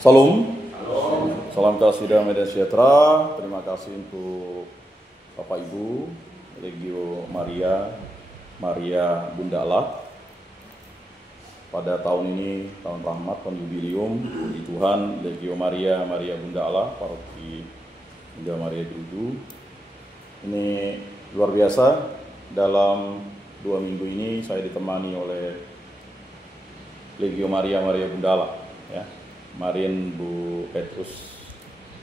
Salam. Salam kasih damai dan sejahtera. Terima kasih untuk Bapak Ibu Legio Maria Bunda Allah. Pada tahun ini, tahun rahmat, tahun jubileum, puji Tuhan, Legio Maria Bunda Allah, Paroki Bunda Maria Dudu. Ini luar biasa. Dalam 2 minggu ini saya ditemani oleh Legio Maria Bunda Allah, ya. Kemarin Bu Petrus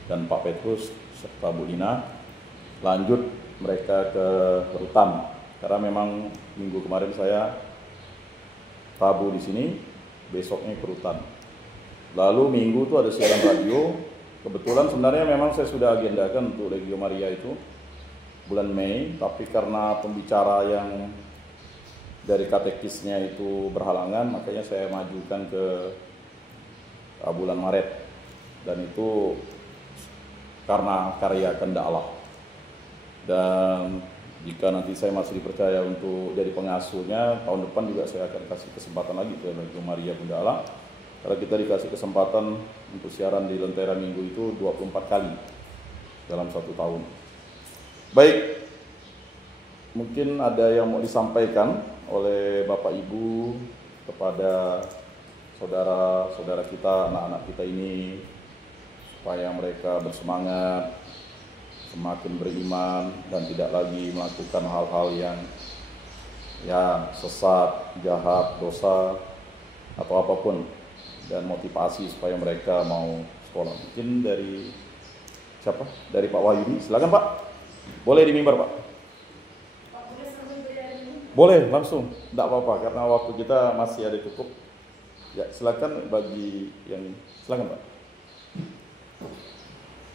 dan Pak Petrus serta Bu Lina lanjut mereka ke Rutan, karena memang minggu kemarin saya Rabu di sini, besoknya ke Rutan. Lalu minggu itu ada siaran radio. Kebetulan sebenarnya memang saya sudah agendakan untuk Legio Maria itu bulan Mei, tapi karena pembicara yang dari katekisnya itu berhalangan, makanya saya majukan ke bulan Maret, dan itu karena karya kehendak Allah. Dan jika nanti saya masih dipercaya untuk jadi pengasuhnya, tahun depan juga saya akan kasih kesempatan lagi ke Legio Maria Bunda Allah. Karena kita dikasih kesempatan untuk siaran di Lentera Minggu itu 24 kali dalam 1 tahun. Baik, mungkin ada yang mau disampaikan oleh Bapak Ibu kepada saudara-saudara kita, anak-anak kita ini, supaya mereka bersemangat, semakin beriman, dan tidak lagi melakukan hal-hal yang sesat, jahat, dosa, atau apapun, dan motivasi supaya mereka mau sekolah. Mungkin dari siapa? Dari Pak Wahyudi, silakan Pak. Boleh di mimbar Pak? Boleh langsung, tidak apa-apa, karena waktu kita masih ada cukup. Ya, silakan bagi yang ini. Silakan Pak.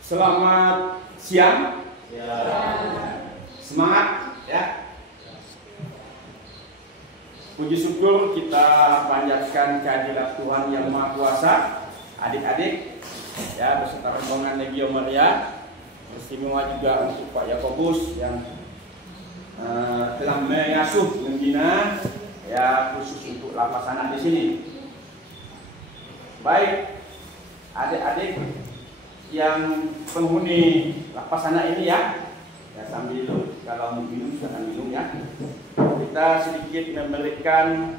Selamat siang. Ya. Semangat ya. Puji syukur kita panjatkan kehadirat Tuhan Yang Maha Kuasa. Adik-adik ya, beserta rombongan Legio Maria. Istimewa juga untuk Pak Yakobus yang telah mengasuh membina ya, khusus untuk lapas anak di sini. Baik, adik-adik yang penghuni lapas anak ini ya sambil kalau mau minum silahkan minum ya. Kita sedikit memberikan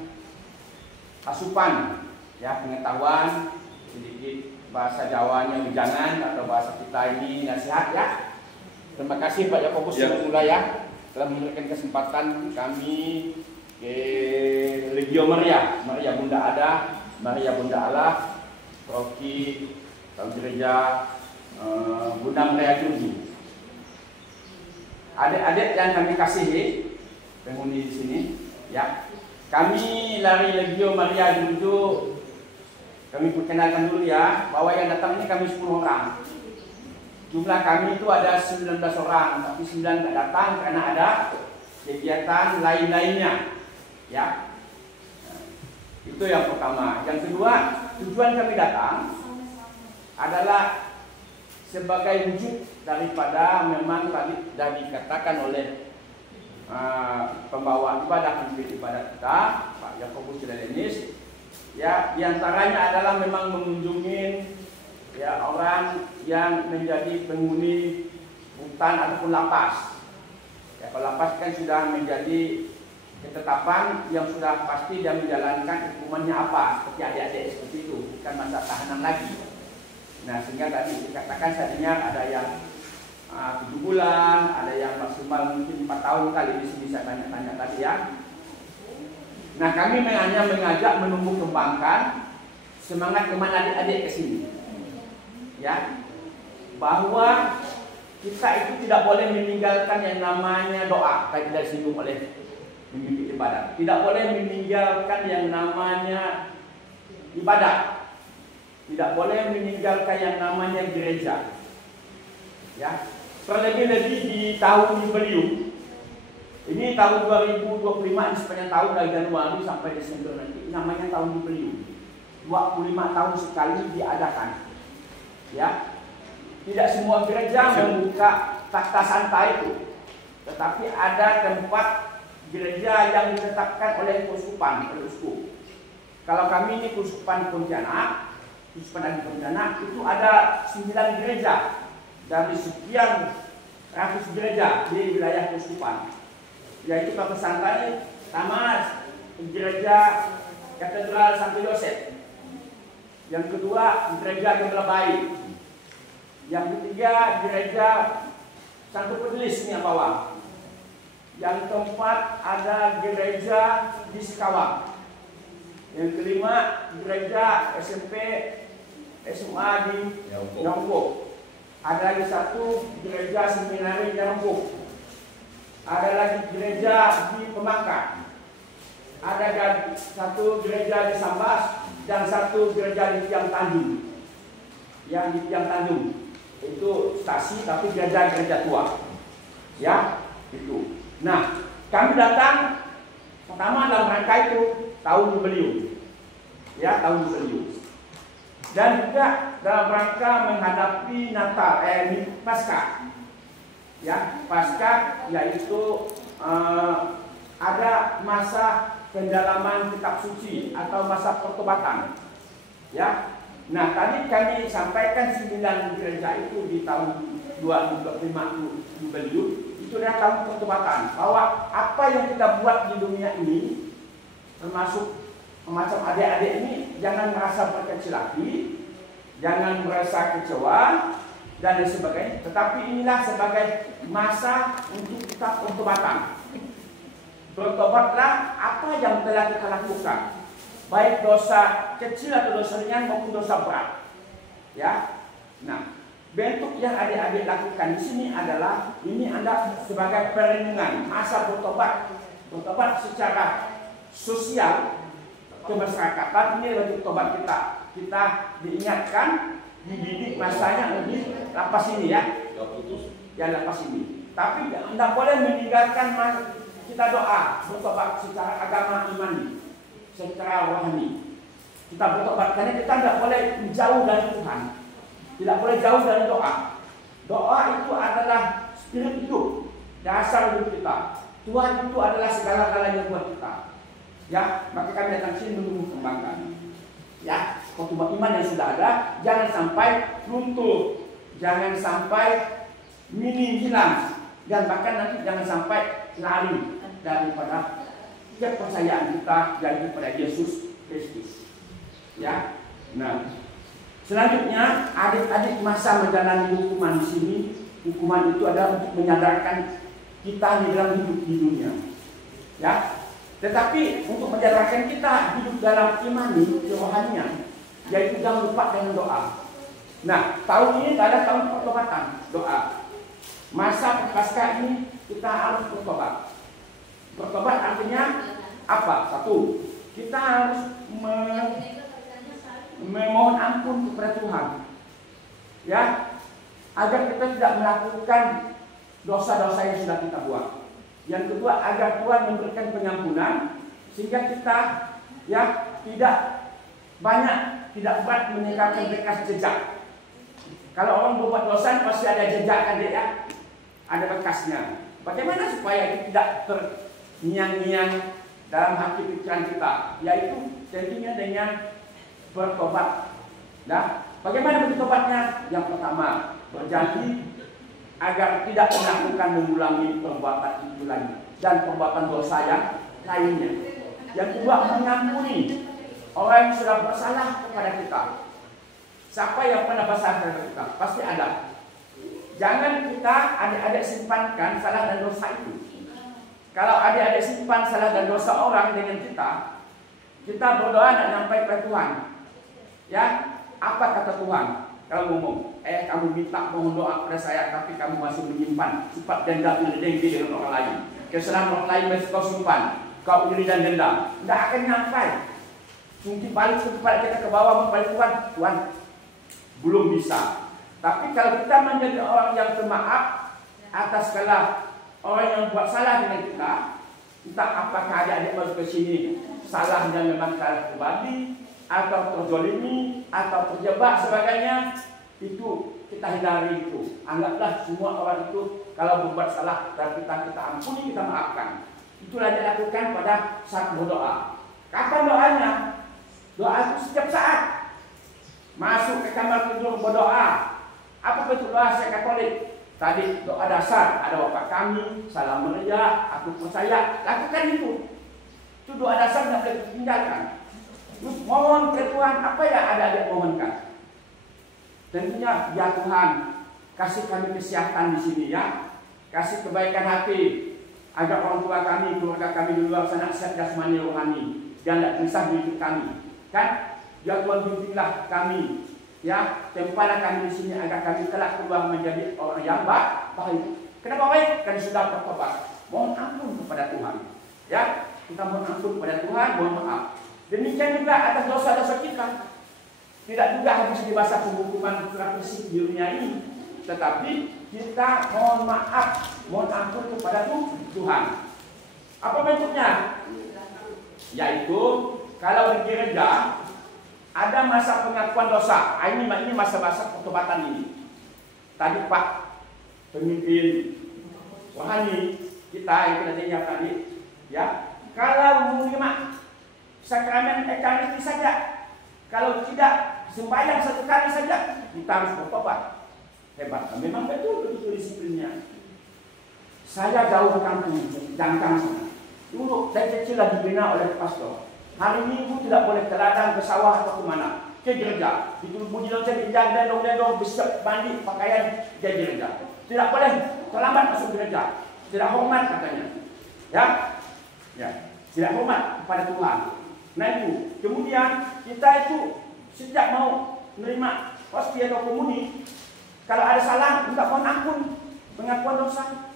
asupan ya, pengetahuan sedikit bahasa Jawanya ujangan, atau bahasa kita ini nasihat ya. Terima kasih Pak Yakobus ya, mulai ya, telah memberikan kesempatan kami ke Legio Maria Bunda Ada, Maria Bunda Allah, Paroki Gereja Bunda Maria Dudu. Adik-adik yang kami kasihi, penghuni di sini, ya. Kami dari Legio Maria Dudu, kami perkenalkan dulu ya, bahwa yang datang ini kami 10 orang. Jumlah kami itu ada 19 orang, tapi 9 tidak datang karena ada kegiatan lain-lainnya, ya. Itu yang pertama. Yang kedua, tujuan kami datang adalah sebagai wujud daripada memang tadi sudah dikatakan oleh pembawa ibadah, pemimpin ibadah kita, Pak Yakobus Denis, ya, diantaranya adalah memang mengunjungi ya orang yang menjadi penghuni hutan ataupun lapas. Ya, kalau lapas kan sudah menjadi ketetapan yang sudah pasti dia menjalankan hukumannya apa, seperti adik-adik seperti itu, bukan masa tahanan lagi. Nah, sehingga tadi dikatakan saya dengar ada yang 7 bulan, ada yang maksimal mungkin 4 tahun kali di sini saya tanya-tanya tadi ya. Nah, kami hanya mengajak menumbuh kembangkan semangat teman adik-adik ke sini, ya, bahwa kita itu tidak boleh meninggalkan yang namanya doa, tadi sudah disinggung oleh pemimpin ibadah. Tidak boleh meninggalkan yang namanya ibadah. Tidak boleh meninggalkan yang namanya gereja. Ya, terlebih-lebih di tahun jubileum. Ini tahun 2025 di sepanjang tahun dari Januari sampai Desember nanti. Namanya tahun jubileum. 25 tahun sekali diadakan. Ya. Tidak semua gereja membuka takhta santai itu. Tetapi ada tempat gereja yang ditetapkan oleh keuskupan, oleh uskup. Kalau kami ini Keuskupan Pontianak, Keuskupan Adi Pontianak itu ada 9 gereja dari sekian ratus gereja di wilayah keuskupan, yaitu Pesantren pertama gereja Katedral Santo Yosef, yang kedua gereja Gembala Baik, yang ketiga gereja Santo Pedelis Niapawang, yang keempat ada gereja di Sikawang, yang kelima gereja SMP SMA di Nyongko, ada lagi satu gereja seminari Nyongko, ada lagi gereja di Pemangkat, ada satu gereja di Sambas, dan satu gereja di Tiang Tanjung. Yang di Tiang Tanjung itu stasi tapi gereja tua, ya itu. Nah, kami datang pertama dalam rangka itu tahun jubilium, ya tahun jubilium, dan juga dalam rangka menghadapi Natal, Paskah, ya Paskah, yaitu ada masa pendalaman kitab suci atau masa pertobatan, ya. Nah, tadi kami sampaikan 9 gereja itu di tahun 2025 jubilium itu adalah tahun pertobatan, bahwa apa yang kita buat di dunia ini, termasuk macam adik-adik ini, jangan merasa berkecil hati, jangan merasa kecewa dan lain sebagainya, tetapi inilah sebagai masa untuk kita pertobatan. Bertobatlah apa yang telah kita lakukan, baik dosa kecil atau dosa ringan maupun dosa berat, ya. Nah, bentuk yang adik-adik lakukan di sini adalah ini anda sebagai perlindungan masa bertobat secara sosial kemasyarakatan. Ini bentuk tobat kita. Kita diingatkan, dididik masanya lebih lapas ini, ya. Lapas ini. Tapi anda boleh meninggalkan kita doa bertobat secara agama imani, secara rohani. Kita bertobat karena kita tidak boleh jauh dari Tuhan, tidak boleh jauh dari doa. Doa itu adalah spirit hidup, dasar hidup kita. Tuhan itu adalah segala-galanya buat kita. Ya, maka kami datang sini menunggu kembangkan. Ya, khotbah iman yang sudah ada jangan sampai runtuh, jangan sampai minim hilang, dan bahkan nanti jangan sampai lari daripada kepercayaan kita daripada Yesus Kristus. Ya. Nah, selanjutnya adik-adik masa menjalani hukuman di sini. Hukuman itu adalah untuk menyadarkan kita di dalam hidup di dunia. Ya. Tetapi untuk menyadarkan kita hidup dalam imani kerohanian, yaitu jangan lupa dengan doa. Nah, tahun ini adalah tahun pertobatan, doa. Masa Paskah ini kita harus bertobat. Bertobat artinya apa? Satu, kita harus memohon ampun kepada Tuhan, ya, agar kita tidak melakukan dosa-dosa yang sudah kita buat. Yang kedua, agar Tuhan memberikan pengampunan sehingga kita, ya, tidak berat meninggalkan bekas jejak. Kalau orang berbuat dosa pasti ada jejak, kan, ya, ada bekasnya. Bagaimana supaya itu tidak terngiang-ngiang dalam hati pikiran kita? Yaitu tentunya dengan bertobat. Nah, bagaimana bertobatnya? Yang pertama, berjanji agar tidak melakukan mengulangi perbuatan itu lagi dan perbuatan dosa yang lainnya. Yang kedua, mengampuni orang yang sudah bersalah kepada kita. Siapa yang pernah bersalah kepada kita? Pasti ada. Jangan kita adik-adik simpankan salah dan dosa itu. Kalau adik-adik simpan salah dan dosa orang dengan kita berdoa dan sampai ke Tuhan. Ya, apa kata Tuhan? Kalau ngomong, kamu minta mohon doa kepada saya, tapi kamu masih menyimpan sifat dendam iri dengan orang lain. Kesalahan orang lain masih kau simpan, kau iri dan dendam, tidak akan nyampai. Mungkin balik kepada kita ke bawah membalik Tuhan, belum bisa. Tapi kalau kita menjadi orang yang pemaaf atas segala orang yang buat salah dengan kita, entah apakah adik-adik masuk ke sini salahnya memang salah pribadi, atau terzolimi, atau terjebak sebagainya, itu kita hindari itu. Anggaplah semua orang itu kalau berbuat salah dan kita ampuni, kita maafkan. Itulah yang dilakukan pada saat berdoa. Kapan doanya? Doa itu setiap saat. masuk ke kamar tidur berdoa. Apa bentuk doa saya Katolik? Tadi doa dasar, ada Bapa kami, salam Maria, aku percaya, lakukan itu. Itu doa dasar tidak boleh ditinggalkan. Terus mohon ke Tuhan, apa yang ada mohonkan? Tentunya ya Tuhan, kasih kami kesehatan di sini ya, kasih kebaikan hati, agar orang tua kami, keluarga kami di luar sana sehat jasmani rohani, dan tidak bisa hidup kami. Kan? Ya Tuhan bimbinglah kami, ya tempalah kami di sini agar kami kelak keluar menjadi orang yang baik. Kenapa baik? Karena sudah bertobat. Mohon ampun kepada Tuhan. Ya, kita mohon ampun kepada Tuhan, mohon maaf. Demikian juga atas dosa-dosa kita. Tidak juga harus dibahas penghukuman fisik di dunia ini, tetapi kita mohon maaf, mohon ampun kepada Tuhan. Apa bentuknya? Yaitu kalau di gereja ada masa pengakuan dosa. Ini masa-masa pertobatan ini. Tadi Pak pemimpin rohani kita yang kita dengar tadi, ya, kalau menerima sakramen Ekaristi saja, kalau tidak sembahyang 1 kali saja, kita harus bertobat. Hebat, memang betul disiplinnya. Saya jauh kampung, Jangkang sana. Dulu dari kecil lagi dibina oleh pastor. Hari Minggu tidak boleh ke ladang, ke sawah atau ke mana, ke gereja. Itu bunyi lonceng, dendong-dendong, besar mandi pakaian ke gereja. Tidak boleh terlambat masuk gereja. Tidak hormat katanya. Ya, tidak hormat kepada Tuhan. Nah itu, kemudian kita itu sejak mau menerima hostia atau komuni, kalau ada salah, minta mohon ampun, pengakuan dosa.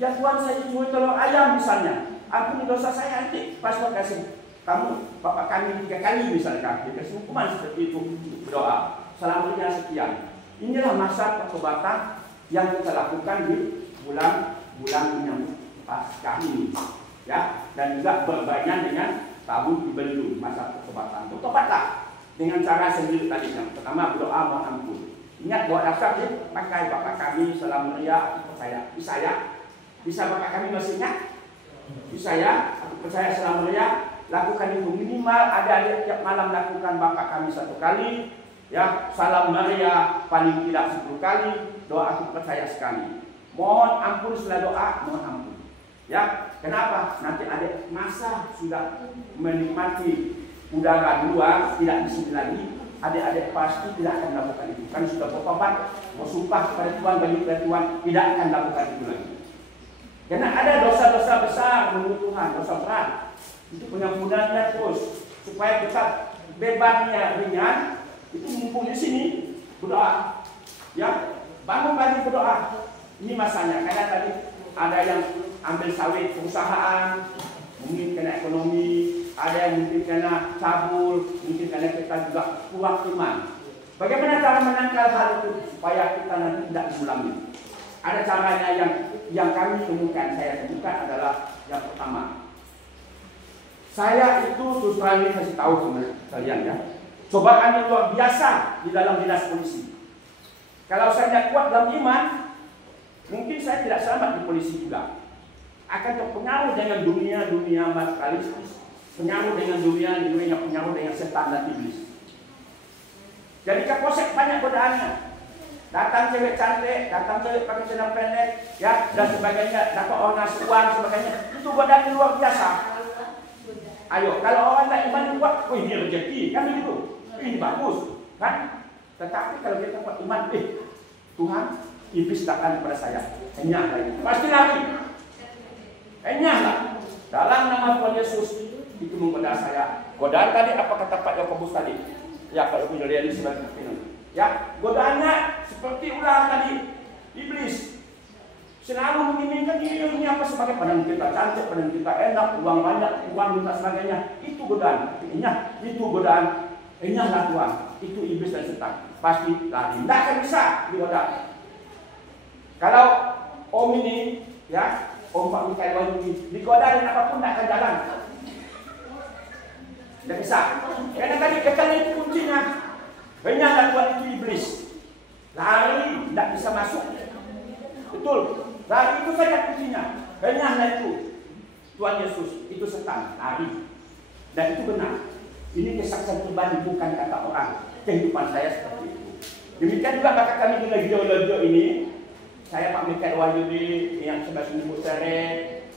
Ya Tuhan, saya curi telur ayam misalnya, ampuni dosa saya, nanti pastor kasih kamu, Bapak kami 3 kali misalkan, dikasih hukuman seperti itu, berdoa, selamanya sekian. Inilah masa pertobatan yang kita lakukan di bulan menyambut Paskah ini, ya, dan juga berbarengan dengan tahun Ibelu, masa pertobatan. Bertobatlah dengan cara sendiri tadi. Yang pertama berdoa mohon ampun. Ingat doa dasar pakai Bapak kami, salam Maria, aku percaya. Bisa ya? Bisa Bapak kami masih ingat? Bisa ya? Aku percaya salam Maria. Lakukan itu minimal ada tiap malam lakukan Bapak kami 1 kali, ya, salam Maria paling tidak 10 kali, doa aku percaya sekali. Mohon ampun setelah doa, mohon ampun. Ya, kenapa? Nanti ada masa sudah menikmati udara luar, tidak di sini lagi, adik-adik pasti tidak akan melakukan itu. Kan sudah bertobat, bersumpah kepada Tuhan, bagi kepada Tuhan, tidak akan melakukan itu lagi. Karena ada dosa-dosa besar menurut Tuhan, dosa berat. Itu pengampunannya terus, supaya kita bebannya ringan. Itu mumpung di sini berdoa, ya, bangun pagi berdoa. Ini masanya, karena tadi ada yang ambil sawit perusahaan, mungkin kena ekonomi, ada yang mungkin kena cabul, mungkin karena kita juga kuat iman. Bagaimana cara menangkal hal itu supaya kita nanti tidak diulangi? Ada caranya yang kami temukan, saya temukan adalah yang pertama. Saya itu terus terang ini kasih tahu sama kalian ya. Cobaan yang luar biasa di dalam dinas polisi. Kalau saya tidak kuat dalam iman, mungkin saya tidak selamat di polisi juga. Akan terpengaruh dengan dunia materialistis, pengaruh dengan dunia pengaruh dengan setan dan iblis. Jadi Kapolsek banyak godaannya. Datang cewek cantik, datang cewek pakai celana pendek, ya, dan sebagainya, dapat orang ngasih uang sebagainya. Itu godaan luar biasa. Ayo, kalau orang tak iman kuat, wih ini rezeki, kan begitu. Ini bagus, kan? Tetapi kalau kita kuat iman, Tuhan, iblis datang kepada saya, enyah lagi, pasti lari, enyah lah. Dalam nama Tuhan Yesus itu menggoda saya. Godaan tadi apa kata Pak Yakobus tadi? Ya, Pak Yakobus dari sebagai film. Ya, godaannya seperti ular tadi, iblis. Selalu menginginkan ini apa sebagai padang kita cantik, padang kita enak, uang banyak, uang dan sebagainya. Itu godaan. Itu godaan. Enyahlah Tuhan. Itu iblis dan setan. Pasti lari. Tidak akan bisa digoda. Kalau Om ini, ya, Om Pak Mikael ini digoda dan apapun tidak akan jalan. Tidak bisa. Karena tadi kekal itu kuncinya. Enyahlah Tuhan, itu iblis. Lari, tidak bisa masuk. Betul. Lari itu saja kuncinya. Enyahlah itu Tuhan Yesus, itu setan, lari. Dan itu benar. Ini kesaksian pribadi, bukan kata orang. kehidupan saya seperti itu. Demikian juga maka kami di Legio ini, saya Pak Michael Wahyudi yang sebelah sini Bu Tere,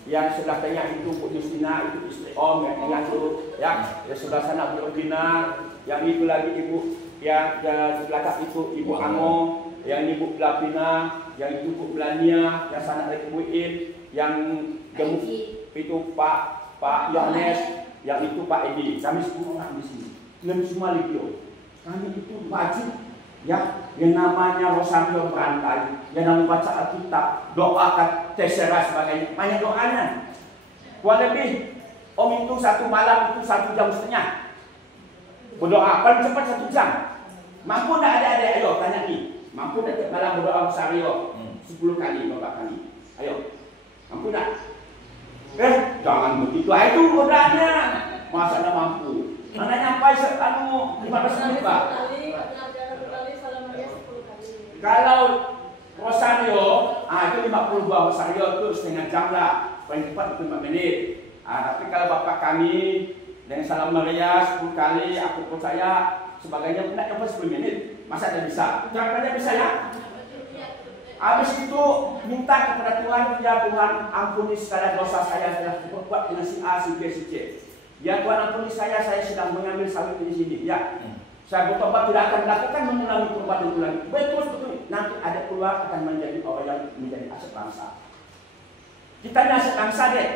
yang sebelah tengah itu Bu Justina, itu istri Om yang tengah itu, ya, yang sebelah sana Bu Rodina, yang itu lagi Ibu, yang sebelah itu Ibu Ango, yang ini Bu Blavina, yang itu Bu Blania, yang sana lagi Bu Id, yang gemuk itu Pak Yohanes, yang itu Pak Edi. Kami semua orang di sini, kami semua Legio. Kami itu wajib, ya, yang namanya Rosario berantai, yang namanya baca Alkitab, doa Tessera sebagainya, banyak doanya. Kurang lebih Om itu satu malam itu 1,5 jam berdoa, paling cepat 1 jam. Mampu tak ada-ada? Ayo tanya nih, mampu tak tiap malam berdoa Rosario 10 kali, Bapak kali? Ayo, mampu tak? Jangan begitu, itu godanya. Masa anda mampu? Mana nyampai 15 menit, Pak? Kalau Rosario, itu 50 buah Rosario itu setengah jam lah, paling cepat itu 5 menit. Tapi kalau Bapak kami dengan Salam Maria 10 kali, aku percaya sebagainya tidak dapat 10 menit. Masa tidak bisa? Caranya bisa ya? Habis itu minta kepada Tuhan, ya Tuhan ampuni segala dosa saya telah berbuat dengan si A, si B, si C. Ya Tuhan ampuni saya sedang mengambil sawit di sini. Ya, saya bertobat tidak akan melakukan mengulangi perbuatan itu lagi. Betul. Nanti ada keluar akan menjadi orang yang menjadi aset bangsa. Kita ini aset bangsa deh.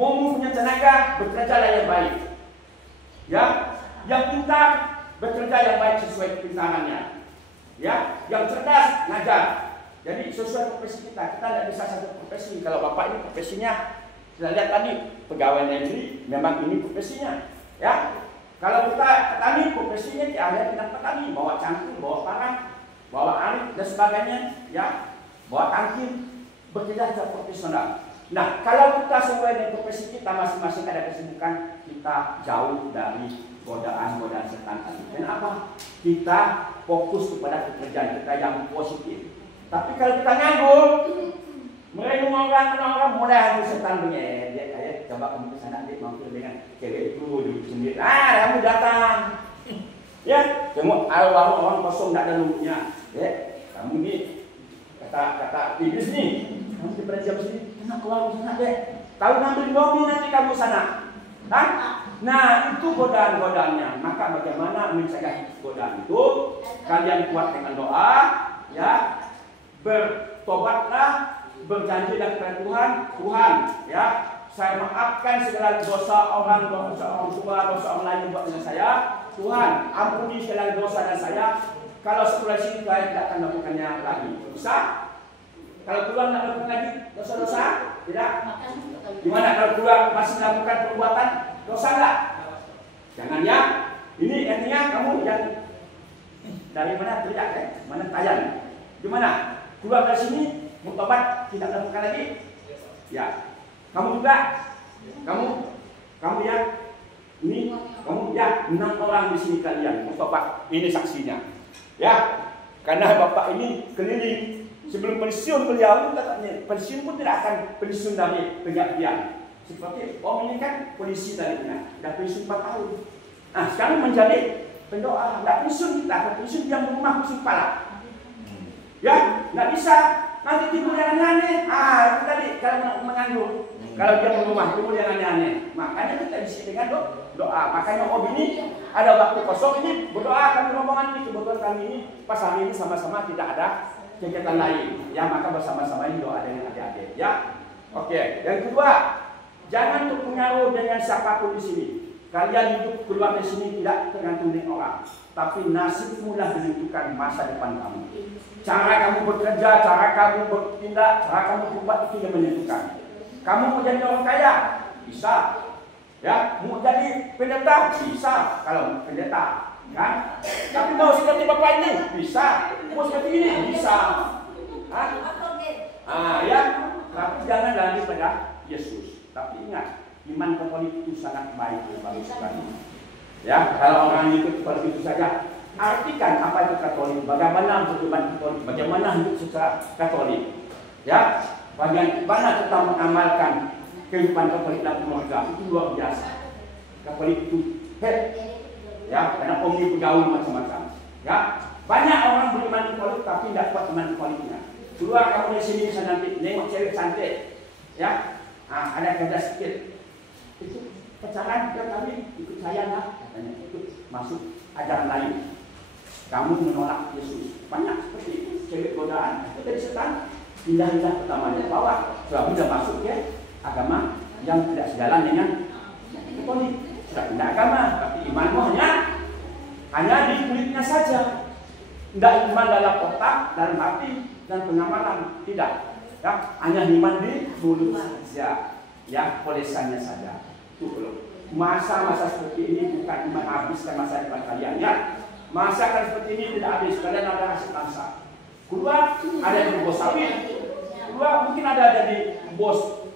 Mau punya tenaga, bekerjalah yang baik. Ya, yang pintar bekerja yang baik sesuai kepintarannya. Ya, yang cerdas ngajar. Jadi sesuai profesi kita tidak bisa satu profesi. Kalau Bapak ini profesinya, kita lihat tadi pegawai negeri, memang ini profesinya. Ya, kalau kita petani profesinya ahli bidang petani, bawa cangkul, bawa parang, bawa arit dan sebagainya. Ya, bawa tangki, bekerja secara profesional. Nah, kalau kita sesuai dengan profesi kita masing-masing ada kesibukan, kita jauh dari godaan setan tadi. Kenapa? Kita fokus kepada pekerjaan kita yang positif. Tapi kalau kita nganggur, merenung orang mulai harus setan punya. Dia coba kamu ke sana, dia mampir dengan cewek itu duduk sendiri. Kamu datang. Ya, semua orang kosong tidak ada lumutnya. Ya, kamu ini kata Iblis nih, kamu daripada jam sini, kenapa keluar sana deh? Tahu ngambil mobil nanti kamu sana. Nah, itu godaan-godaannya. Maka bagaimana mencegah godaan itu? Kalian kuat dengan doa, ya. Bertobatlah, berjanjilah kepada Tuhan, ya. Saya maafkan segala dosa orang tua, dosa orang lain buat dengan saya. Tuhan, ampuni segala dosa dan saya. Kalau setelah sini saya tidak akan melakukannya lagi. Bisa? Kalau keluar tidak melakukan lagi dosa-dosa? Tidak? Gimana kalau keluar masih melakukan perbuatan dosa enggak? Jangan ya. Ini artinya kamu yang dari mana teriak ya? Mana tayang? Gimana? Keluar dari sini, mau tobat, tidak melakukan lagi? Ya. Kamu juga? Kamu ya? Ini kamu ya 6 orang di sini kalian mau tobat. Ini saksinya. Ya. Karena Bapak ini keliling. Sebelum pensiun beliau katanya pensiun pun tidak akan pensiun dari pengabdian. Seperti Om ini kan polisi tadinya, sudah pensiun 4 tahun. Nah sekarang menjadi pendoa, tidak pensiun kita, pensiun yang rumah pensiun kepala. Ya, nggak bisa. Nanti timbul yang aneh. Itu tadi kalau mengandung, kalau dia rumah timbul yang aneh. Makanya kita isi dengan doa. Makanya Om ini ada waktu kosong ini berdoa kami rombongan ini kebetulan kami ini pas hari ini sama-sama tidak ada kegiatan lain, ya maka bersama-sama ini doa dengan adik-adik, ya. Oke, yang kedua, jangan terpengaruh dengan siapapun di sini. Kalian hidup keluar dari sini tidak tergantung dengan orang, tapi nasibmu lah menentukan masa depan kamu. Cara kamu bekerja, cara kamu bertindak, cara kamu berbuat itu yang menentukan. Kamu mau jadi orang kaya, bisa. Ya, mau jadi pendeta, bisa. Kalau pendeta. Kan? Tapi mau seperti Bapak ini bisa, mau seperti ini bisa. Ya, tapi jangan lari pada Yesus. Tapi ingat, iman Katolik itu sangat baik, bagus sekali. Ya, kalau orang ikut seperti itu saja, artikan apa itu Katolik, bagaimana beriman Katolik, bagaimana hidup secara Katolik. Ya, bagaimana kita mengamalkan kehidupan Katolik dalam keluarga itu luar biasa. Katolik itu Ya, karena Om ini bergaul macam-macam. Ya, banyak orang beriman alkoholik tapi tidak kuat iman alkoholiknya. Keluar kamu di sini bisa nanti nengok cewek cantik, ya, ada kerja sedikit, itu pacaran juga kami ikut saya lah, katanya ikut masuk ajaran lain. Kamu menolak Yesus, banyak seperti itu cewek godaan itu dari setan. Pindah-pindah pertamanya bawah, sudah masuk ya agama yang tidak sejalan dengan Katolik. Sudah pindah agama, tapi imanmu hanya di kulitnya saja. Tidak iman dalam otak, dalam hati dan pengamalan, tidak. Ya, hanya iman di mulut saja, ya polesannya saja. Itu belum. Masa-masa seperti ini bukan menghabiskan masa depan kalian, ya. Masa kan seperti ini tidak habis, kalian ada hasil bangsa. Kedua, ada yang bos sawit. Kedua, mungkin ada jadi bos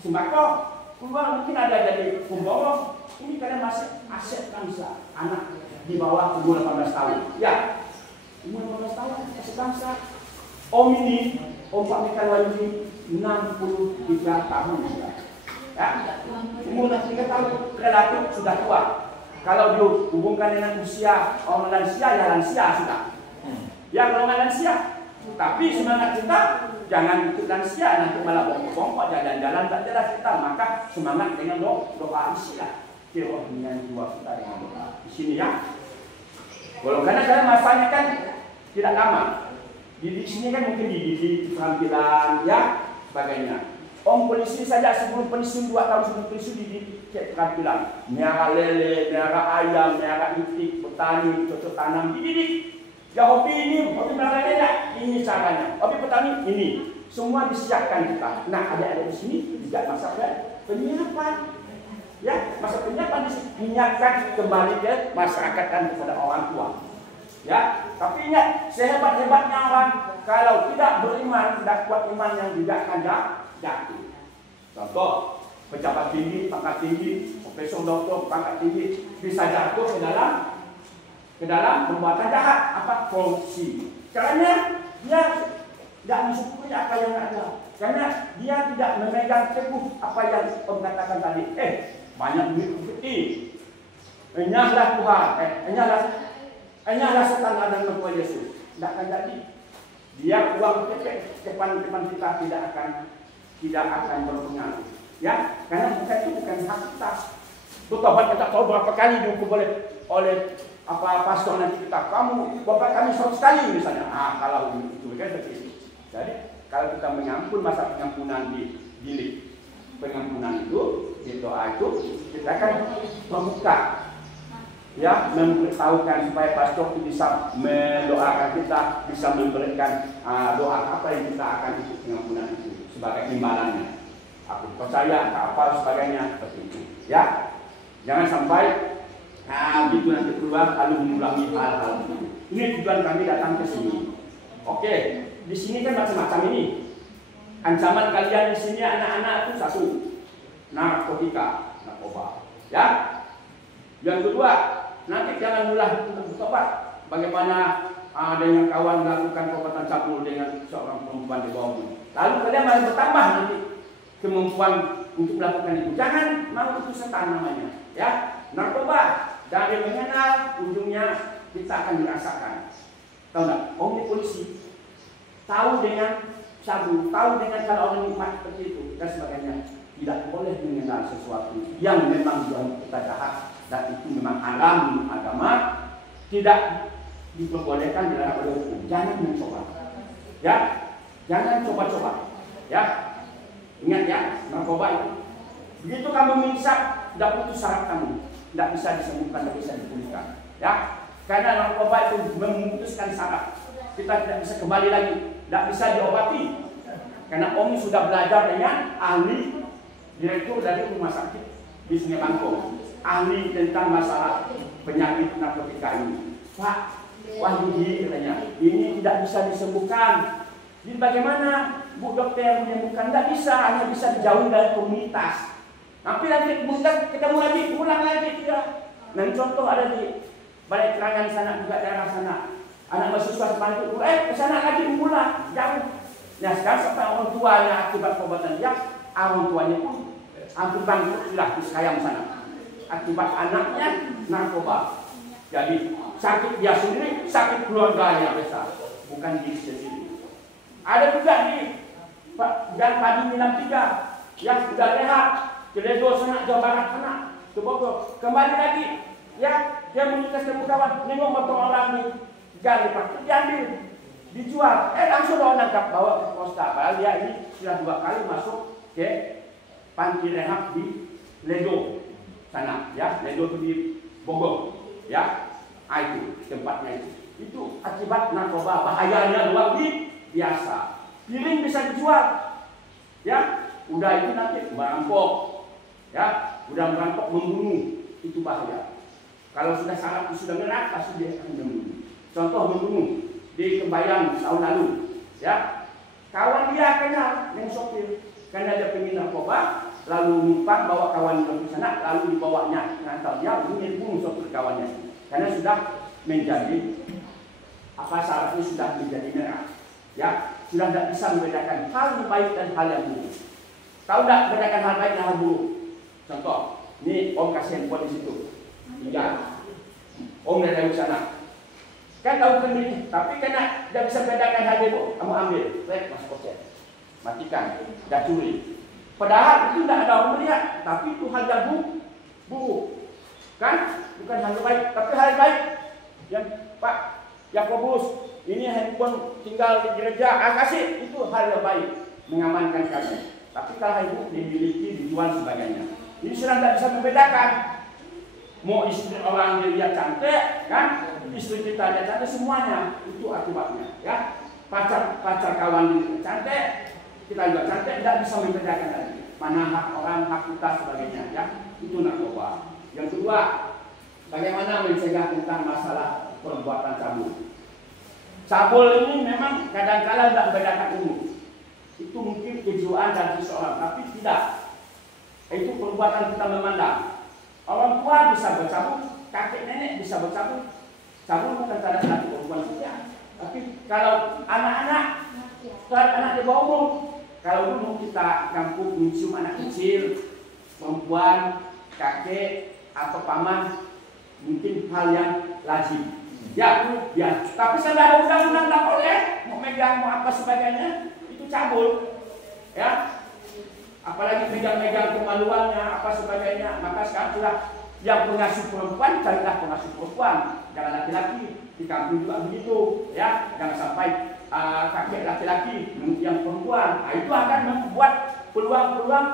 sembako. Kedua, mungkin ada jadi pemborong. Ini kalian masih aset bangsa. Anak di bawah umur 18 tahun. Ya, umur 18 tahun aset bangsa. Om ini, Om Pak Mekar Wali 63 tahun. Ya, umur 63 tahun relatif sudah tua. Kalau dihubungkan dengan usia orang lansia, ya lansia sudah. Ya kalau nggak lansia, tapi semangat kita jangan ikut lansia, nanti malah bongkok jalan-jalan tak jelas kita. Maka semangat dengan doa isi-lah. Kerohanian jiwa kita dengan doa di sini ya. Kalau karena masanya kan tidak lama. Di sini kan mungkin dididik, keterampilan, ya sebagainya. Om polisi saja sebelum pensiun 2 tahun sebelum pensiun dididik keterampilan. Miara lele, miara ayam, miara itik, petani, cocok tanam dididik. Ya hobi ini, hobi miara lele, ini caranya. Hobi petani ini, semua disiapkan kita. Nah ada di sini juga masa penyiapan. Ya masa penyiapan di sini menyiapkan kembali ke masyarakat dan kepada orang tua. Ya, tapi ingat sehebat-hebatnya orang kalau tidak beriman, tidak kuat iman yang tidak akan jatuh. Contoh, pejabat tinggi, pangkat tinggi, profesor doktor, pangkat tinggi bisa jatuh ke dalam perbuatan jahat, apa korupsi. Caranya dia tidak mensyukuri apa yang ada, karena dia tidak memegang teguh apa yang Om katakan tadi. Banyak duit bukti, enyahlah Tuhan, enyahlah setan dan membuat Yesus. Tidak akan jadi. Dia uang depan kita tidak akan berpengaruh. Ya, karena itu bukan hak kita. Bertobat kita tahu berapa kali dihukum oleh pastor nanti kita. Kamu bapak kami 100 kali misalnya. Kalau itu kan seperti itu. Jadi kalau kita mengampun masa pengampunan di bilik pengampunan itu, di doa itu kita akan membuka. Ya, memberitahukan supaya pastor itu bisa mendoakan kita, bisa memberikan doa apa yang kita akan ikut pengampunan itu sebagai imbalannya. Aku percaya apa sebagainya seperti itu. Ya, jangan sampai begitu nanti keluar lalu mengulangi hal-hal itu. Ini tujuan kami datang ke sini. Oke, di sini kan macam-macam ini. Ancaman kalian di sini anak-anak itu satu, narkoba. Ya, yang kedua. Nanti jangan mudah untuk bertobat. Bagaimana dengan kawan melakukan perbuatan cabul dengan seorang perempuan di bawah umur. Lalu kalian malah bertambah nanti kemampuan untuk melakukan itu. Jangan mau itu setan namanya. Ya, narkoba dari mengenal ujungnya kita akan dirasakan. Tahu nggak? Om di polisi tahu dengan sabu, tahu dengan kalau orang nikmat seperti itu dan sebagainya. Tidak boleh mengenal sesuatu yang memang kita jahat. Dan itu memang alam agama tidak diperbolehkan dalam hukum. Jangan mencoba, ya, jangan coba-coba, ya. Ingat ya, narkoba itu. Begitu kamu menghisap, tidak putus syarat kamu, tidak bisa disembuhkan, tidak bisa dipulihkan, ya. Karena narkoba itu memutuskan syarat, kita tidak bisa kembali lagi, tidak bisa diobati. Karena Om sudah belajar dengan ahli direktur dari rumah sakit di Sungai Bangkok. Ahli tentang masalah penyakit narkotika ini. Pak Wahyudi katanya, ini tidak bisa disembuhkan. Jadi bagaimana Bu Dokter menyembuhkan? Tidak bisa, hanya bisa dijauhi dari komunitas. Tapi nanti kemudian ketemu lagi, pulang lagi tidak. Dan contoh ada di Balai Kerangan sana juga daerah sana. Anak mahasiswa sepanjang itu, ke sana lagi pulang jauh. Nah sekarang sampai orang tuanya akibat perbuatan dia, orang tuanya pun hampir bangkrut sudah di Sekayam sana. Akibat anaknya narkoba. Jadi sakit dia sendiri, sakit keluarganya besar, bukan diri sendiri. Ada juga di Jalan Padi Minam 3 yang sudah rehat ke Ledo sana, Jawa Barat sana, ke Bogor. Kembali lagi, ya dia meminta ke kawan, nengok motor orang di jalan Pak, diambil, dijual. Langsung orang nangkap bawa ke Posta. Padahal dia ini sudah 2 kali masuk ke panti rehab di Ledo sana, ya Ledo itu di Bogor, ya. Itu tempatnya itu akibat narkoba, bahayanya luar biasa. Piring bisa dijual, ya. Udah itu nanti merampok, ya. Udah merampok membunuh, itu bahaya. Kalau sudah saraf sudah merah, pasti dia akan membunuh. Contoh membunuh di Kembayang tahun lalu, ya. Kawan dia kenal yang sopir, karena dia pengen narkoba, lalu numpang bawa kawan ke sana, lalu dibawanya ngantar dia membunuh sopir kawannya. Karena sudah menjadi sarafnya sudah menjadi merah, ya, sudah tidak bisa membedakan hal yang baik dan hal yang buruk. Tahu tidak membedakan hal baik dan hal buruk? Contoh, ini Om kasih handphone di situ, iya, Om dari sana, kan tahu sendiri, tapi karena tidak bisa membedakan hal buruk, kamu ambil, masuk koset, matikan, dah curi. Padahal itu tidak ada orang melihat, tapi itu hal yang buruk. Kan bukan hal baik, tapi hal baik. Yang Pak Yakobus ini handphone tinggal di gereja, kasih, itu hal yang baik, mengamankan kami. Tapi kalau ibu dimiliki, dijual sebagainya, ini sudah tidak bisa membedakan. Mau istri orang dia cantik, kan, istri kita dia cantik, semuanya itu akibatnya, ya. Pacar kawan cantik, kita juga cantik, tidak bisa membedakan lagi mana hak orang, hak kita sebagainya, ya. Itu narkoba. Yang kedua, bagaimana mencegah tentang masalah perbuatan cabul. Cabul ini memang kadang-kadang tidak membedakan umur. Itu mungkin kejiwaan dari seseorang, tapi tidak. Itu perbuatan kita memandang. Orang tua bisa bercabul, kakek nenek bisa bercabul. Cabul bukan tanda satu perempuan saja. Tapi kalau anak-anak, anak di bawah umur, kalau dulu kita kampung mencium anak kecil, perempuan, kakek, atau paman, mungkin hal yang lazim, ya. Tapi saya ada undang-undang tak boleh mau megang mau apa sebagainya, itu cabul, ya. Apalagi megang-megang kemaluannya apa sebagainya. Maka sekarang sudah yang pengasuh perempuan, carilah pengasuh perempuan, jangan laki-laki. Di kampung juga begitu, ya. Jangan sampai kakek laki-laki yang perempuan. Nah, itu akan membuat peluang-peluang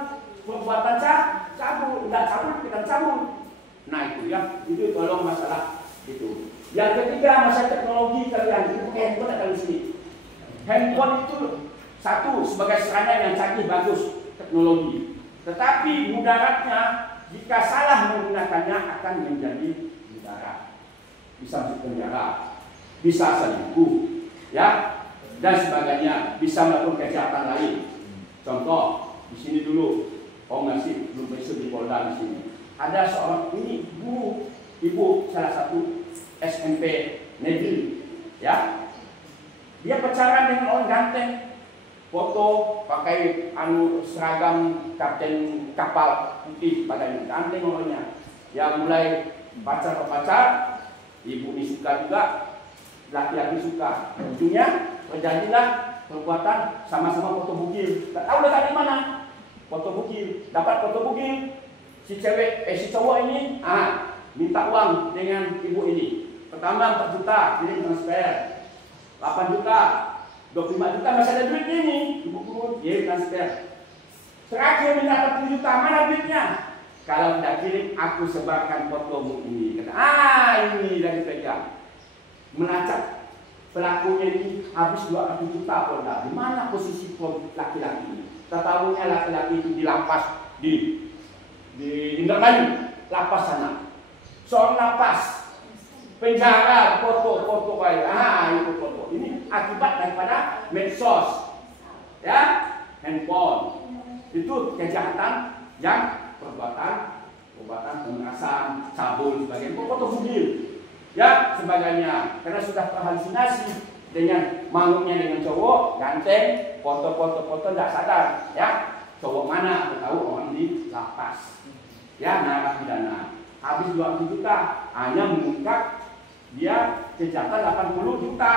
perbuatan cabul. Tidak cabul, kita cabul. Nah itu, ya, itu tolong masalah itu. Yang ketiga, masalah teknologi kalian. Itu handphone ada di sini. Handphone itu satu sebagai sarana yang canggih, bagus teknologi. Tetapi mudaratnya jika salah menggunakannya akan menjadi mudarat. Bisa masuk penjara, bisa selingkuh, ya, dan sebagainya. Bisa melakukan kejahatan lain. Contoh di sini dulu, masih belum bisa di Polda di sini. Ada seorang ini ibu salah satu SMP negeri, ya. Dia pacaran dengan orang ganteng, foto pakai seragam kapten kapal putih badannya, ganteng orangnya. Ya mulai pacar, ibu ini suka juga, laki-laki suka. Ujungnya terjadilah perbuatan sama-sama foto bukil. Tak tahu letak di mana foto bukil, dapat foto bukil. Si cowok ini minta uang dengan ibu ini. Pertama 4 juta, kirim transfer. 8 juta, 25 juta, masih ada duit ini. Ibu guru, kirim transfer. Terakhir minta 40 juta, mana duitnya? Kalau tidak kirim, aku sebarkan fotomu ini. Kata, ini lagi pegang. Melacak pelakunya ini habis 200 juta pun tidak. Di mana posisi laki-laki ini? Ketahuinya laki-laki itu dilampas di Indramayu, lapas sana. Soal lapas, penjara, foto baik. Itu foto. Ini akibat daripada medsos, ya, handphone. Itu kejahatan yang perbuatan pemerasan, cabul, sebagainya. Foto bugil, ya, sebagainya. Karena sudah terhalusinasi dengan manguknya dengan cowok ganteng, foto tidak sadar, ya. Cowok mana? Tahu orang di lapas. Ya, narapidana. Habis 2 juta hanya mengungkap dia kegiatan 80 juta.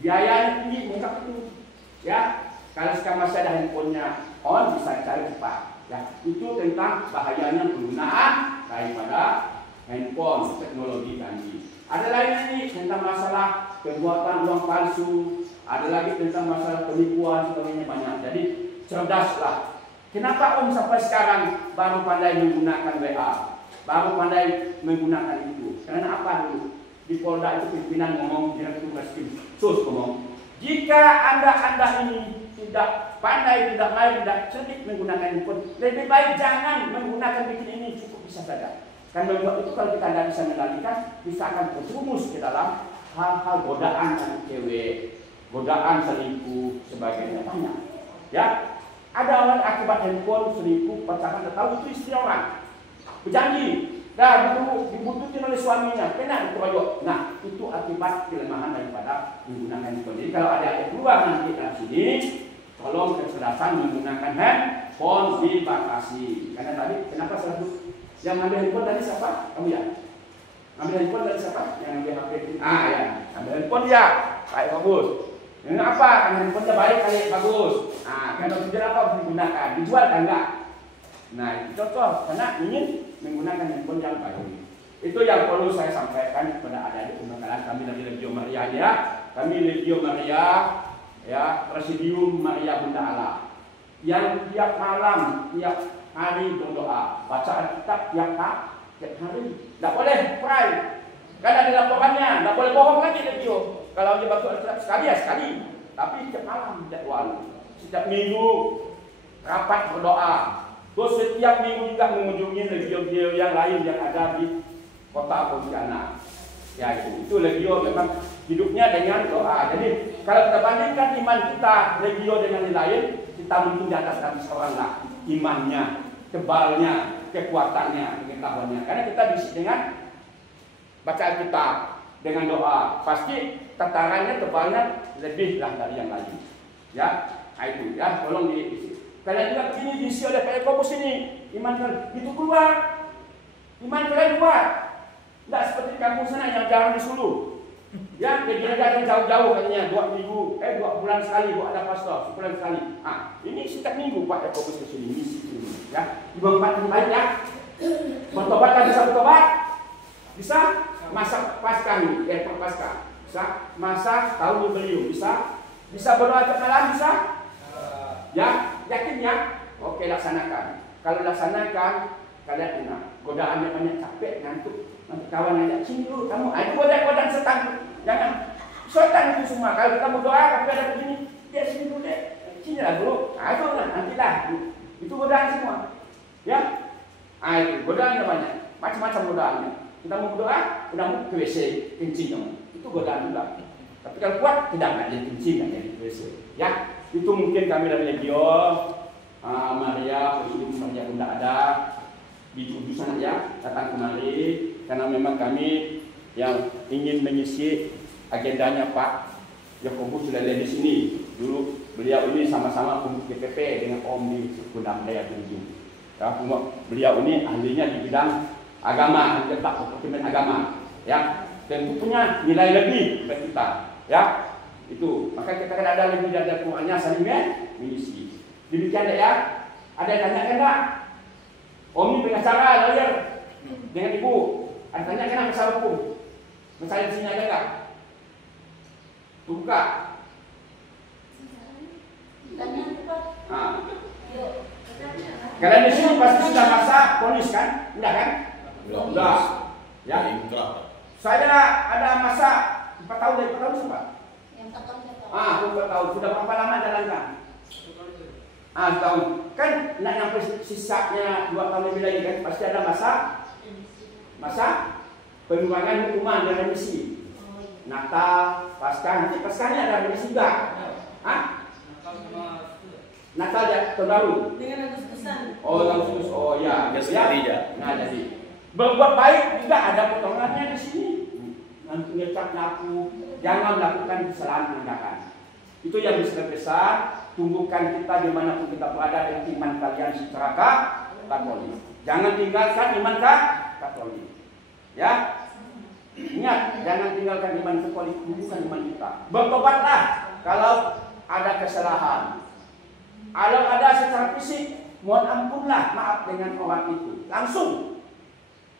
Biayanya tinggi, mengungkap itu. Ya, kalau sekarang masih ada handphonenya on, bisa cari cepat. Ya, itu tentang bahayanya penggunaan daripada handphone teknologi canggih. Ada lagi nih tentang masalah pembuatan uang palsu, ada lagi tentang masalah penipuan, sebagainya banyak. Jadi cerdaslah. Kenapa Om sampai sekarang baru pandai menggunakan WA, baru pandai menggunakan itu? Karena apa dulu? Di Polda itu pimpinan ngomong, direktur Sus ngomong, jika anda ini tidak pandai, tidak main, tidak cerdik menggunakan handphone, lebih baik jangan menggunakan bikin ini, cukup bisa saja. Karena membuat itu kalau kita tidak bisa mengendalikan, bisa akan terjerumus ke dalam hal-hal godaan anak cewek, godaan selingkuh, sebagainya banyak. Ya, ada orang akibat handphone selingkuh, pacaran, tahu itu istri orang, berjanji. Dah dibutuhin oleh suaminya, kena dikeroyok. Nah, itu akibat kelemahan daripada menggunakan handphone. Jadi kalau ada yang keluar nanti dalam sini, tolong kecerdasan menggunakan handphone dibatasi. Karena tadi kenapa selalu yang ambil handphone tadi siapa? Kamu ya? Ambil handphone tadi siapa? Yang ambil HP itu? Ah ya, ambil handphone ya, baik bagus. Dengan apa? Karena handphonenya baik kali bagus. Ah, kalau tidak apa harus digunakan, dijual kan enggak? Nah, itu contoh karena ingin menggunakan handphone yang baik. Itu yang perlu saya sampaikan kepada adik-adik pembekalan kami dari Legio Maria ya. Kami Legio Maria ya, Presidium Maria Bunda Allah yang tiap malam, tiap hari berdoa, baca Alkitab tiap hari. Tidak boleh pray. Kan ada laporannya, tidak boleh bohong lagi Legio. Kalau dia baca Alkitab sekali ya sekali, tapi tiap malam jadwal. Setiap minggu rapat berdoa. Terus setiap minggu juga mengunjungi legio-legio yang lain yang ada di kota Pontianak. Ya itu legio memang hidupnya dengan doa. Jadi kalau kita bandingkan iman kita legio dengan yang lain, kita mungkin di atas seorang lah imannya, tebalnya, kekuatannya, pengetahuannya. Karena kita diisi dengan baca Alkitab, dengan doa, pasti tatarannya, tebalnya lebih lah dari yang lain. Ya, itu ya, tolong diisi. Kalian juga begini diisi oleh Pak Yakobus ini, iman kalian itu keluar, iman kalian keluar, tidak seperti kampung sana yang jarang disuruh, ya gereja jauh-jauh katanya 2 minggu, 2 bulan sekali, ada pastor, sebulan sekali. Ah, ini setiap minggu Pak Yakobus ke sini, ya, di tempat baik ya. Bertobat kan bisa bertobat, bisa masak Paskah nih, Paskah, bisa masak tahun jubilium, bisa berdoa tiap malam, bisa, ya. Yakin ya? Oke, laksanakan. Kalau laksanakan, kalian enak. Godaannya banyak, capek, ngantuk. Nanti kawan ngajak, sini dulu kamu. Itu godaan setan. Jangan. Setan itu semua. Kalau kita berdoa, tapi ada begini, dia sini dulu deh. Sini lah dulu. Itu nantilah. Itu godaan semua. Ya? Itu godaannya banyak. Macam-macam godaannya. Kita mau berdoa, udah mau ke WC, kencing. Itu godaan juga. Tapi kalau kuat, tidak jadi kencing, tidak jadi ke WC. Ya? Itu mungkin kami dari Legio Maria, Presidium Maria Bunda ada di Kudusan ya, datang kemari karena memang kami yang ingin mengisi agendanya Pak Yakobus sudah ada di sini. Dulu beliau ini sama-sama pengurus DPP dengan Om di Kundang Daya Tinggi. Ya, beliau ini ahlinya di bidang agama, tetap departemen agama. Ya, tentu punya nilai lebih bagi kita. Ya. Itu, maka kita kan ada lebih dari Al-Qur'annya saling mengisi. Demikian ya. Ada yang tanya enggak? Om ini pengacara, lawyer dengan ibu. Ada tanya kenapa masalah hukum? Masalah di sini ada enggak? Buka. Nah. Kalian di sini pasti sudah masa ponis kan? Enggak kan? Belum. Enggak. Ya. Saya ada masa 4 tahun dari 4 tahun sempat. 4 tahun. Sudah berapa lama jalankan? 1 tahun. Kan nak sampai sisanya 2 tahun lebih lagi kan? Pasti ada masa pengurangan hukuman dan remisi. Natal, Paskah, nanti Paskahnya ada remisi juga. Natal ya tahun baru. Dengan Agustusan. Oh Agustus. Oh ya. Ya. Nah jadi berbuat baik juga ada potongannya di sini. Nanti ngecap nyapu. Jangan melakukan kesalahan tindakan. Itu yang besar-besar. Tumbuhkan kita dimanapun kita berada dengan iman kalian secara Katolik. Jangan tinggalkan iman Katolik. Ya. Ingat, jangan tinggalkan iman itu bukan iman kita. Bertobatlah kalau ada kesalahan. Kalau ada secara fisik, mohon ampunlah, maaf dengan orang itu. Langsung.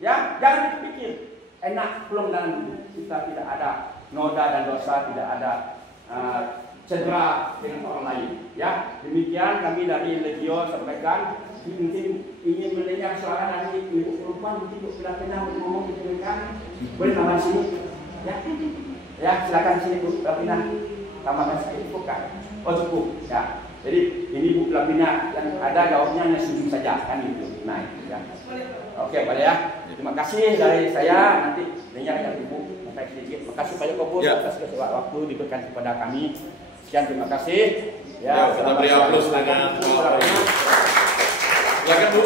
Ya, jangan dipikir. Enak pulang dalam hidup. Kita tidak ada noda dan dosa, tidak ada cedera dengan orang lain. Ya, demikian kami dari Legio sampaikan. Mungkin ingin mendengar suara dari ibu perempuan, mungkin ibu sudah kenal ngomong gitu kan? Boleh tambah sini, ya? Ya, silakan sini Bu Lapina. Tambahkan sedikit bukan? Oh cukup, ya. Jadi ini Bu Lapina yang ada jawabnya hanya senyum saja kan itu. Nah, itu ya. Oke, boleh ya. Terima kasih dari saya. Nanti dengar dari Ibu sampai sedikit. Terima kasih Pak Yakobus atas waktu diberikan kepada kami. Sekian, terima kasih. Ya, kita beri aplaus dengan silakan Bu,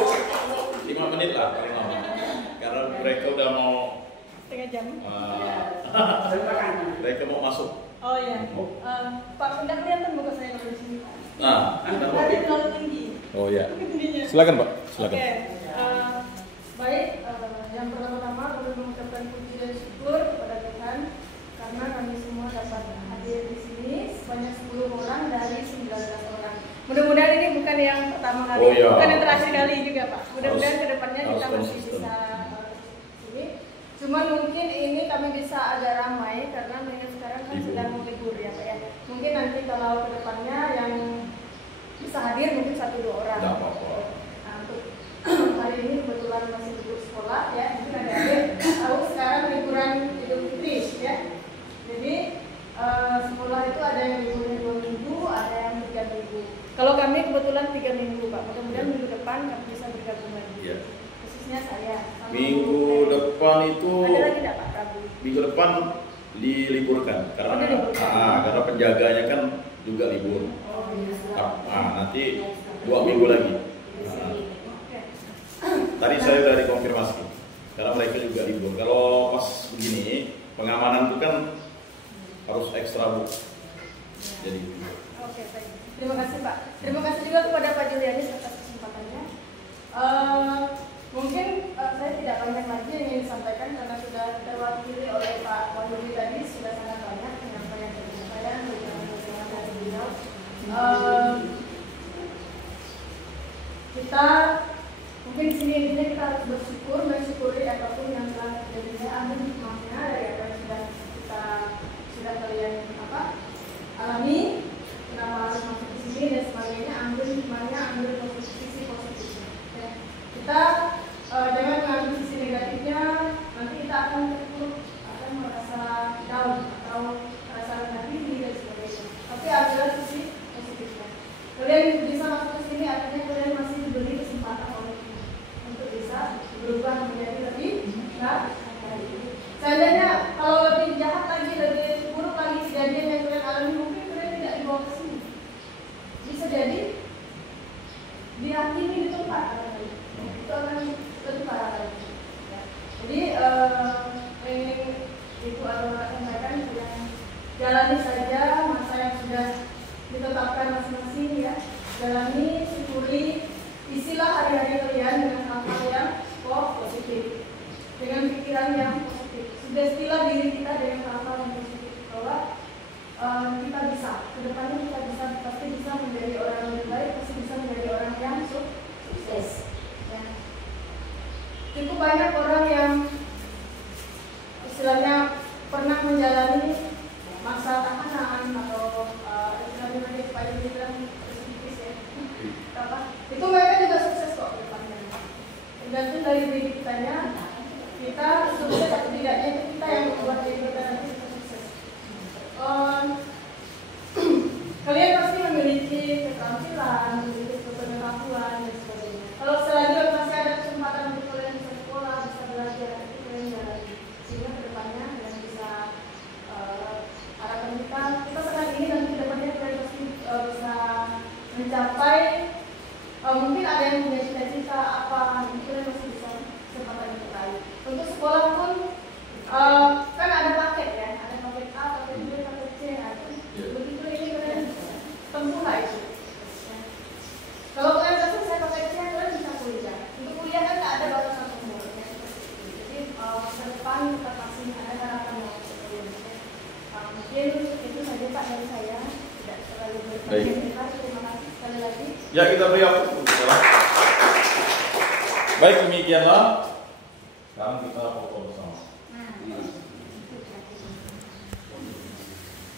5 menit lah paling lama. Karena mereka udah mau setengah jam. Mereka mau masuk. Oh iya. Pak, tidak kelihatan muka saya dari sini. Nah, Ada terlalu tinggi. oh ya. Tingginya. Silakan Pak, silakan. Oke. Baik, yang pertama-tama kami mengucapkan puji dan syukur kepada Tuhan karena kami semua dapat hadir di sini sebanyak 10 orang dari 19 orang. Mudah-mudahan ini bukan yang pertama kali, bukan yang terakhir kali juga Pak. Mudah-mudahan kedepannya kita masih bisa sini. Cuma mungkin ini kami bisa agak ramai karena mengingat sekarang kan sedang libur ya Pak ya. Mungkin nanti kalau kedepannya yang bisa hadir mungkin 1-2 orang. Tidak apa-apa. Nah, untuk hari ini kebetulan masih libur sekolah ya. Mungkin ada tahu sekarang liburan Idul Fitri ya. Jadi sekolah itu ada yang liburnya 2 minggu, ada yang 3 minggu. Kalau kami kebetulan 3 minggu Pak. Mudah-mudahan minggu depan kami bisa bergabung lagi. Iya. Khususnya saya. Minggu depan itu. Ada lagi tidak Pak Rabu? Minggu depan diliburkan karena penjaganya kan juga libur. Oh, iya. Nanti 2 minggu lagi. Tadi saya sudah dikonfirmasi karena mereka juga libur. Kalau pas begini pengamanan itu kan harus ekstra Bu. Jadi. Oke, baik. Terima kasih Pak. Terima kasih juga kepada Pak Julianis atas kesempatannya. Mungkin saya tidak banyak lagi yang ingin disampaikan karena sudah terwakili oleh Pak Wahyudi tadi, sudah sangat banyak penyampaian dari beliau. Kita mungkin di sini intinya kita harus bersyukur, mensyukuri apapun yang telah terjadi. Ambil hikmahnya dari apa yang sudah kalian alami. Kenapa harus masuk ke sini dan sebagainya, ambil hikmahnya, ambil sisi positifnya. Ya. Kita jangan mengambil sisi negatifnya, nanti kita akan terpuruk, akan merasa down atau merasa rendah diri dan sebagainya. Tapi ambillah sisi positifnya. Kalian bisa masuk ke sini artinya kalian masih diberi kesempatan oleh Tuhan untuk bisa berubah menjadi lebih baik. Seandainya kalau lebih jahat lagi, lebih buruk lagi kejadian yang kalian alami, mungkin kalian tidak dibawa ke sini. Bisa jadi dihakimi di tempat itu akan lebih parah lagi. Ya. Jadi ingin Ibu atau Bapak sampaikan yang jalani saja masa yang sudah ditetapkan masing-masing ya. Jalani, syukuri, isilah hari-hari kalian dengan hal-hal yang positif, dengan pikiran yang positif. Sudah istilah diri kita dengan hal-hal yang positif bahwa kita bisa, kedepannya kita bisa, pasti bisa menjadi orang yang lebih baik, pasti bisa menjadi orang yang sukses. Ya. Cukup banyak orang yang istilahnya pernah menjalani masa tahanan atau istilahnya Pak Yudi bilang residivis ya. Itu mereka juga sukses kok kedepannya. Tergantung dari diri kitanya, kita sukses atau tidaknya itu kita yang membuat diri kita nanti bisa sukses. Kalian pasti memiliki keterampilan, memiliki pengetahuan dan sebagainya. Kalau selagi masih ada kesempatan untuk kalian bisa sekolah, bisa belajar, itu kalian jalani. Sehingga kedepannya kalian bisa harapan kita senang ini nanti kedepannya kalian pasti bisa mencapai. Mungkin ada yang punya cita-cita apa, itu kalian masih bisa kesempatan yang terbaik. Untuk sekolah pun kan ada paket ya, ada paket A, paket B, paket C. Begitu ini kalian tempuhlah itu. Ya. Kalau kalian sudah selesai paket C, kalian bisa kuliah. Untuk kuliah kan tidak ada batasan umur ya. Jadi masa depan kita pasti ada dari saya, tidak terlalu Baik. berpanjang. Terima kasih sekali lagi. Ya, kita beri waktu. Baik, demikianlah. Sekarang kita foto bersama.